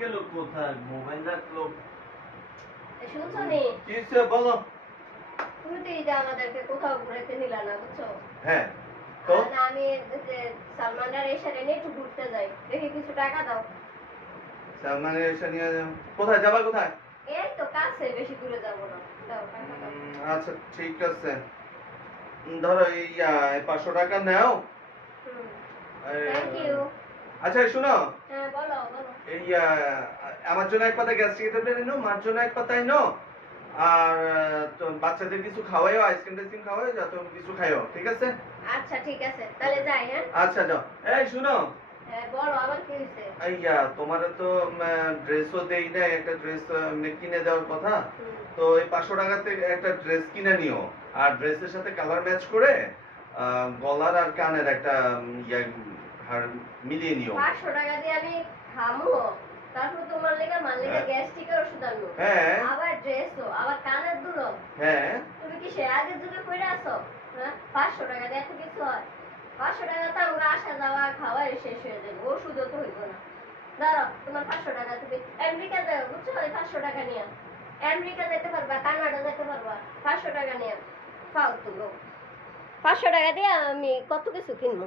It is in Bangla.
গেল কোথায়? মোবাইল রাখল। শুনছো নি? কি বলো? তুমি তো এই যে আমাদেরকে কোথাও ঘুরাতে নিলা না বুঝছ? হ্যাঁ। তো? আমি যে সালমানদার নিয়ে একটু ঘুরতে যাই। দেখি কিছু টাকা দাও। সালমানের এসে নিয়ে যাও। কোথায়? যাবা কোথায়? এই তো কাছে বেশি দূরে যাব না। দাও টাকা দাও। আচ্ছা ঠিক আছে। ধরো এই পাঁচশো টাকা নাও। থ্যাংক ইউ আচ্ছা শোনো। এই আমার জন্য এক পাতা গ্যাস্ট্রিক ট্যাবলেট এনো মার জন্য এক পাতা এনো আর বাচ্চাদের কিছু খাওয়াইও আইসক্রিম টাইসক্রিম খাওয়াইও যত কিছু খাইও ঠিক আছে? আচ্ছা ঠিক আছে। তাহলে যাই হ্যাঁ? আচ্ছা যাও। এই শুনো। আইয়া তোমার তো ড্রেসও দেই না একটা ড্রেস কিনে দেওয়ার কথা। তো এই পাঁচশো টাকাতে একটা ড্রেস কিনে নিও। আর ড্রেসের সাথে কালার ম্যাচ করে আহ, গলার আর কানের একটা ইয়া হার মিলিয়ে নিও পাঁচশো টাকা দিয়ে আমি খামো তারপর তোমার লেগে মার লেগে হ্যাঁ। গ্যাস্ট্রিকের ওষুধ আনব। হ্যাঁ। আবার ড্রেসও আবার কানের দুলো। হ্যাঁ। তুমি কি সে আগের যুগে করে আসো? হ্যাঁ? পাঁচশো টাকা দিয়ে এত কিছু হয়? পাঁচশো টাকা তো আমরা আসা যাওয়া খাওয়াই শেষ হয়ে যাবে ওষুধও তো হইব না। দাঁড়াও তোমার পাঁচশো টাকা তুমি আমেরিকা যাও বুঝছ? ওই পাঁচশো টাকা নিয়ে। আমেরিকা যেতে পারবা কানাডা যেতে পারবা পাঁচশো টাকা নিয়ে। ফালতু লোক। টাকা দিয়ে আমি কত কিছু কিনবো?